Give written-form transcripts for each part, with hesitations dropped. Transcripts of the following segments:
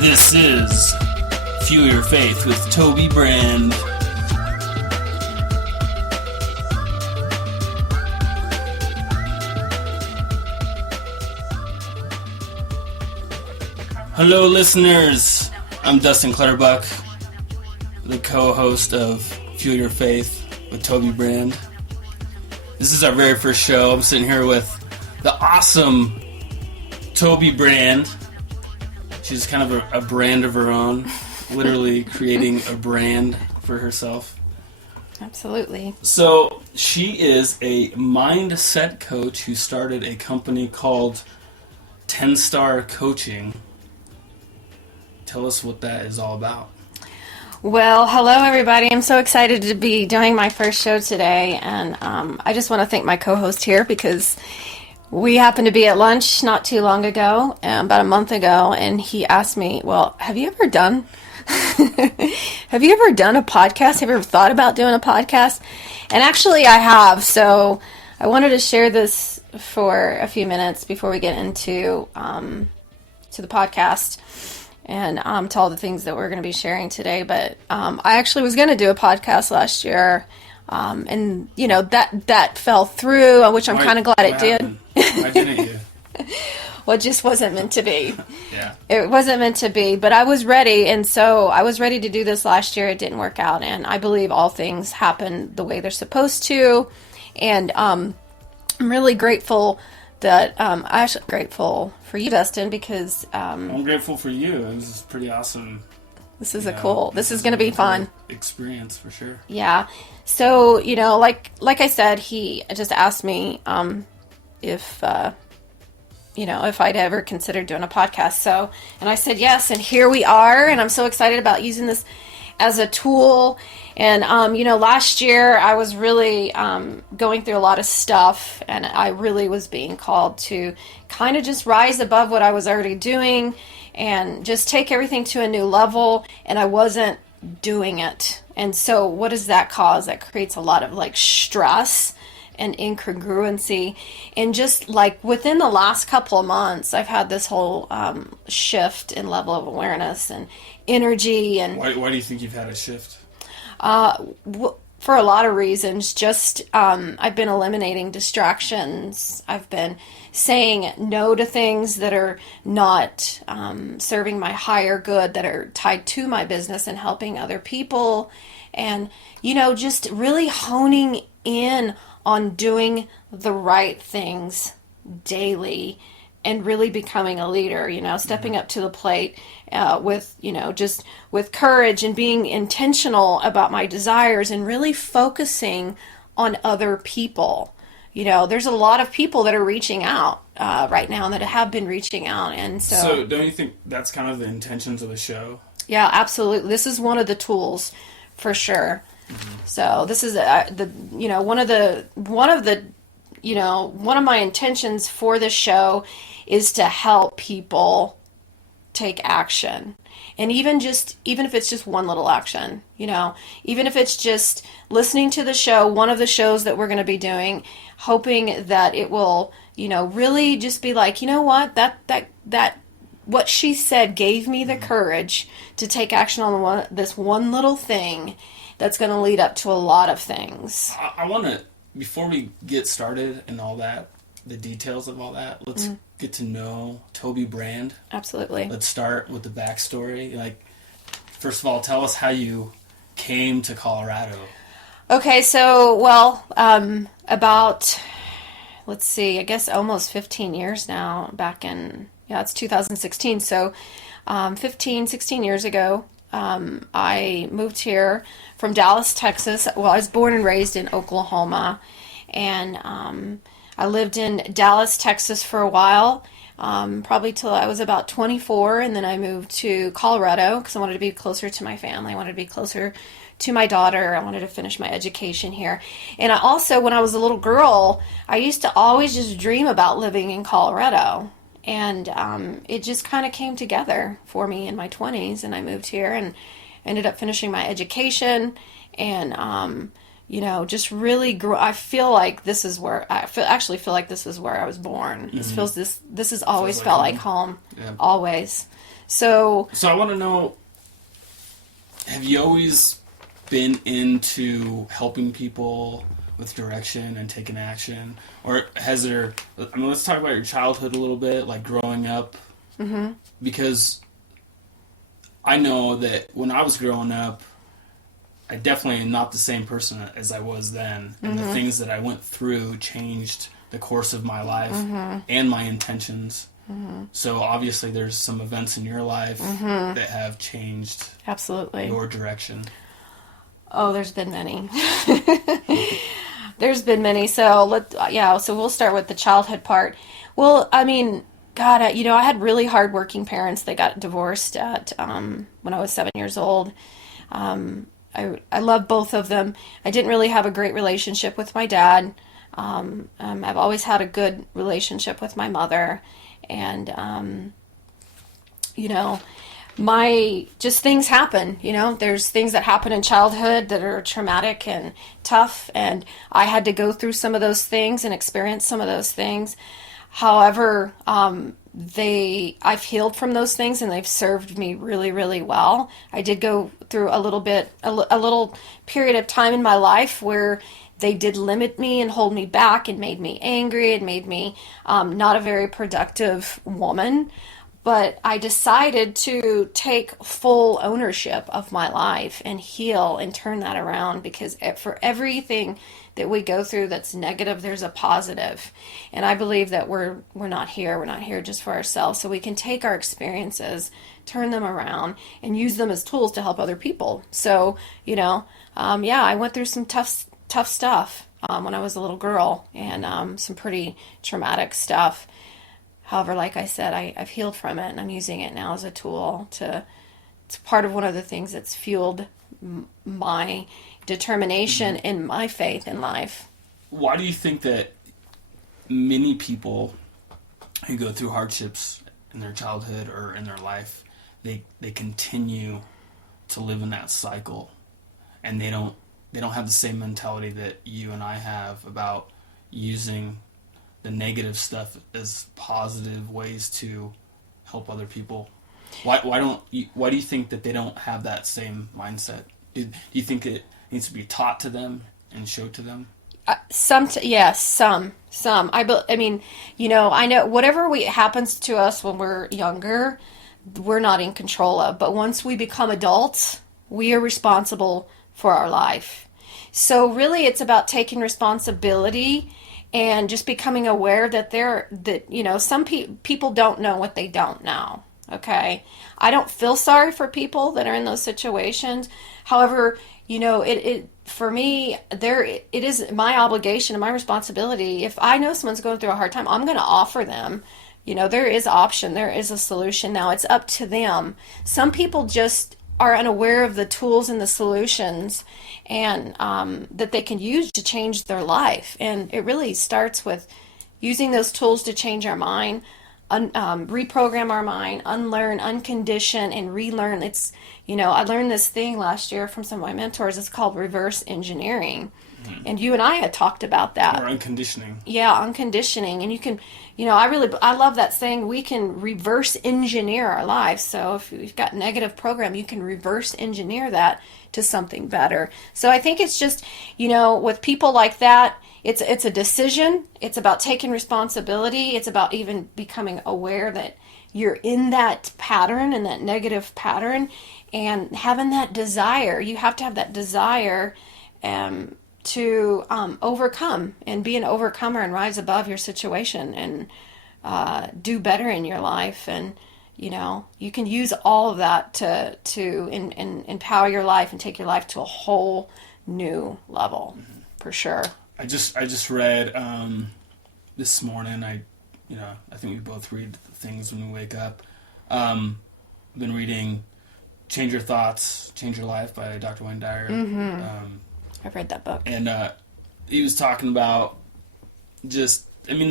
This is Fuel Your Faith with Toby Band. Hello, listeners. I'm Dustin Clutterbuck, the co-host of Fuel Your Faith with Toby Band. This is our very first show. I'm sitting here with the awesome Toby Band. She's kind of a brand of her own, literally creating a brand for herself. Absolutely. So she is a mindset coach who started a company called 10 Star Coaching. Tell us what that is all about. Well, hello everybody. I'm so excited to be doing my first show today, and I just want to thank my co-host here because we happened to be at lunch not too long ago, about a month ago, and he asked me, well, have you ever done a podcast? Have you ever thought about doing a podcast? And actually I have, so I wanted to share this for a few minutes before we get into to the podcast and to all the things that we're going to be sharing today. But I actually was going to do a podcast last year, and you know that fell through, which I'm kind of glad it did. Why didn't you? Well, it just wasn't meant to be. Yeah. It wasn't meant to be, but I was ready, and so I was ready to do this last year. It didn't work out, and I believe all things happen the way they're supposed to, and I'm really grateful that I'm actually grateful for you, Dustin, because I'm grateful for you. This is pretty awesome. This is this is going to be fun experience for sure. Yeah. So, you know, like I said, he just asked me if I'd ever considered doing a podcast. So, and I said yes, and here we are, and I'm so excited about using this as a tool. And, last year I was really going through a lot of stuff, and I really was being called to kind of just rise above what I was already doing and just take everything to a new level, and I wasn't doing it. And so what does that cause? That creates a lot of stress and incongruency. And just within the last couple of months, I've had this whole shift in level of awareness and energy. And why do you think you've had a shift? For a lot of reasons. Just I've been eliminating distractions. I've been saying no to things that are not serving my higher good, that are tied to my business and helping other people. And, just really honing in on doing the right things daily and really becoming a leader, stepping up to the plate with courage and being intentional about my desires and really focusing on other people. There's a lot of people that are reaching out right now and that have been reaching out. And so don't you think that's kind of the intentions of the show? Yeah, absolutely. This is one of the tools for sure. Mm-hmm. So this is one of my intentions for this show is to help people take action. And even if it's just one little action, even if it's just listening to the show, one of the shows that we're going to be doing, hoping that it will, really just be like, what, that what she said gave me the courage to take action on this one little thing that's going to lead up to a lot of things. I want to, before we get started and all that, the details of all that, let's get to know Toby Band. Absolutely. Let's start with the backstory. First of all, tell us how you came to Colorado. Okay, so, about, let's see, I guess almost 15 years now, back in, it's 2016, so 16 years ago, I moved here from Dallas, Texas. Well, I was born and raised in Oklahoma, and I lived in Dallas, Texas for a while, probably till I was about 24, and then I moved to Colorado because I wanted to be closer to my family. I wanted to be closer to my daughter. I wanted to finish my education here. And I also, when I was a little girl, I used to always just dream about living in Colorado. And it just kind of came together for me in my 20s, and I moved here and ended up finishing my education and just really grew. I feel like this is where actually feel like this is where I was born. Mm-hmm. This has always felt like home. Yeah. Always. So I want to know, have you always been into helping people with direction and taking action? Or has there, I mean, let's talk about your childhood a little bit, like growing up. mm-hmm. Because I know that when I was growing up, I definitely am not the same person as I was then. And the things that I went through changed the course of my life and my intentions. So obviously there's some events in your life that have changed Absolutely. your direction. Oh, there's been many. There's been many. So so we'll start with the childhood part. Well, I mean, God, I had really hardworking parents. They got divorced at when I was 7 years old. I love both of them. I didn't really have a great relationship with my dad. I've always had a good relationship with my mother, and just things happen. There's things that happen in childhood that are traumatic and tough, and I had to go through some of those things and experience some of those things. However, I've healed from those things, and they've served me really, really well. I did go through a little period of time in my life where they did limit me and hold me back and made me angry and made me not a very productive woman. But I decided to take full ownership of my life and heal and turn that around, because for everything that we go through that's negative, there's a positive. And I believe that we're not here. We're not here just for ourselves. So we can take our experiences, turn them around, and use them as tools to help other people. So, I went through some tough stuff when I was a little girl, and some pretty traumatic stuff. However, like I said, I've healed from it, and I'm using it now as a tool it's part of one of the things that's fueled my determination and my faith in life. Why do you think that many people who go through hardships in their childhood or in their life, they continue to live in that cycle, and they don't have the same mentality that you and I have about using the negative stuff as positive ways to help other people? Why do you think that they don't have that same mindset? Do you think it needs to be taught to them and showed to them? Yes, some. I mean, I know whatever happens to us when we're younger, we're not in control of. But once we become adults, we are responsible for our life. So really, it's about taking responsibility and just becoming aware that some people don't know what they don't know. Okay, I don't feel sorry for people that are in those situations. However, for me, it is my obligation and my responsibility. If I know someone's going through a hard time, I'm going to offer them. There is option, there is a solution. Now it's up to them. Some people just are unaware of the tools and the solutions and that they can use to change their life. And it really starts with using those tools to change our mind, reprogram our mind, unlearn, uncondition, and relearn. I learned this thing last year from some of my mentors. It's called reverse engineering. And you and I had talked about that. Or unconditioning. Yeah, unconditioning. And you can, I love that saying, we can reverse engineer our lives. So if you've got negative program, you can reverse engineer that to something better. So I think it's just, with people like that, it's a decision. It's about taking responsibility. It's about even becoming aware that you're in that pattern and that negative pattern, and having that desire. You have to have that desire to overcome and be an overcomer and rise above your situation and do better in your life. And you can use all of that to empower your life and take your life to a whole new level, for sure. I just read this morning. I think we both read things when we wake up. I've been reading "Change Your Thoughts, Change Your Life" by Dr. Wayne Dyer. I've read that book. And he was talking about the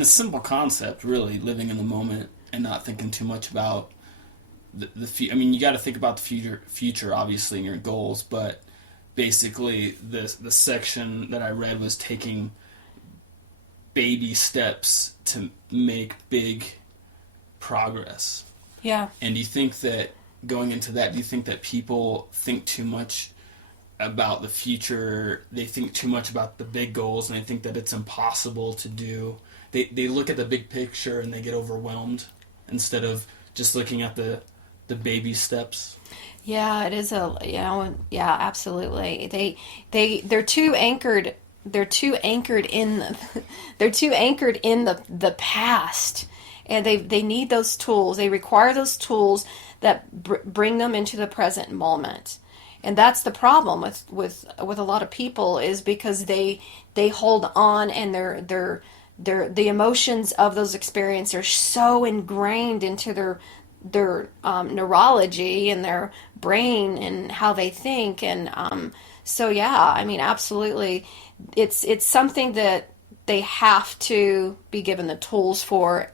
simple concept, really, living in the moment and not thinking too much about the future. I mean, you got to think about the future, obviously, in your goals, but basically the section that I read was taking baby steps to make big progress. Yeah. And do you think that, going into that, do you think that people think too much about the future? They think too much about the big goals, and they think that it's impossible to do. They look at the big picture and they get overwhelmed instead of just looking at the baby steps. Yeah, it is yeah, absolutely. They're too anchored. They're too anchored in they're too anchored in the past, and they need those tools. They require those tools that bring them into the present moment. And that's the problem with a lot of people, is because they hold on, and the emotions of those experiences are so ingrained into their neurology and their brain and how they think. And so yeah, I mean, absolutely, it's something that they have to be given the tools for,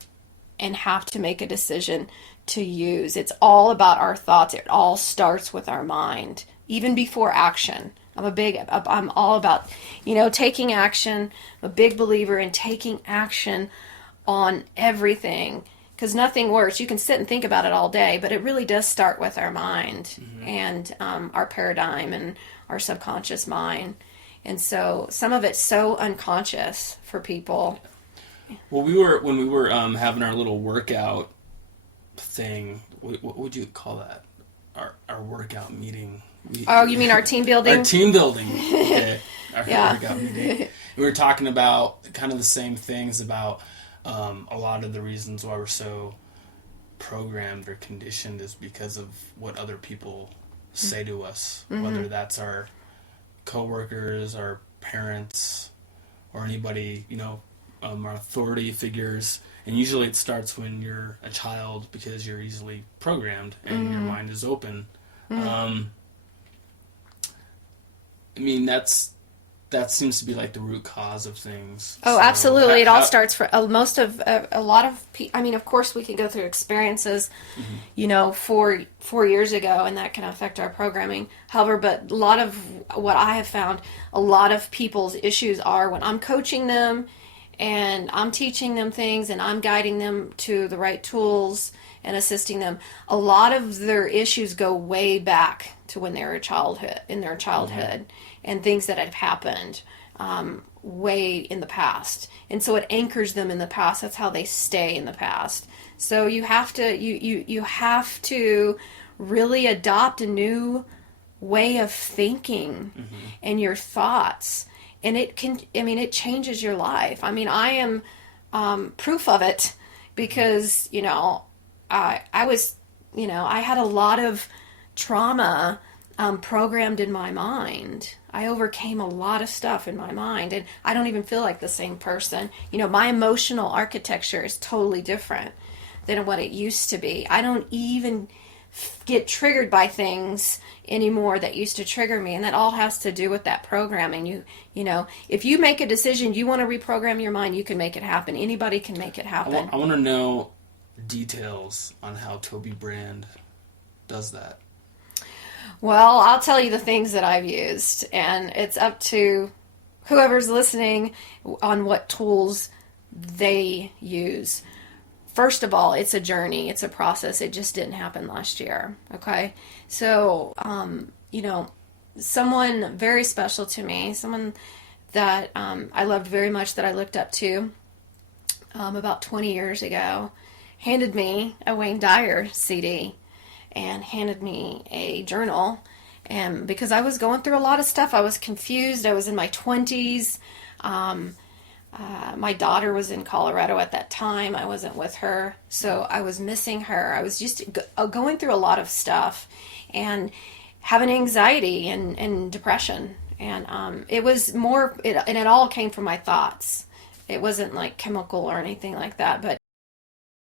and have to make a decision to use. It's all about our thoughts. It all starts with our mind, even before action. I'm all about, taking action. I'm a big believer in taking action on everything, because nothing works. You can sit and think about it all day, but it really does start with our mind, and our paradigm and our subconscious mind. And so some of it's so unconscious for people. Well, when we were having our little workout thing. What would you call that? Our workout meeting. You mean our team building? Our team building. Okay. Our Yeah. workout meeting. We were talking about kind of the same things about a lot of the reasons why we're so programmed or conditioned is because of what other people say to us, whether that's our coworkers, our parents, or anybody, our authority figures. And usually it starts when you're a child, because you're easily programmed and your mind is open. I mean, that seems to be like the root cause of things. Oh, So, absolutely. It all starts for most of a lot of people. I mean, of course, we can go through experiences, 4 years ago, and that can affect our programming. However, but a lot of what I have found, a lot of people's issues are when I'm coaching them and I'm teaching them things and I'm guiding them to the right tools and assisting them. A lot of their issues go way back to when they were in their childhood, and things that had happened way in the past. And so it anchors them in the past. That's how they stay in the past. So you have to you have to really adopt a new way of thinking and your thoughts. And it changes your life. I mean, I am proof of it, because, I was, I had a lot of trauma programmed in my mind. I overcame a lot of stuff in my mind, and I don't even feel like the same person. My emotional architecture is totally different than what it used to be. I don't even get triggered by things anymore that used to trigger me, and that all has to do with that programming. If you make a decision, you want to reprogram your mind, you can make it happen. Anybody can make it happen. I want to know details on how Toby Band does that. Well, I'll tell you the things that I've used, and it's up to whoever's listening on what tools they use. First of all, it's a journey. It's a process. It just didn't happen last year. Okay. So, someone very special to me, someone that I loved very much, that I looked up to about 20 years ago, handed me a Wayne Dyer CD and handed me a journal. And because I was going through a lot of stuff, I was confused. I was in my 20s. My daughter was in Colorado at that time. I wasn't with her, so I was missing her. I was just going through a lot of stuff and having anxiety and depression. And it was more, and it all came from my thoughts. It wasn't like chemical or anything like that, but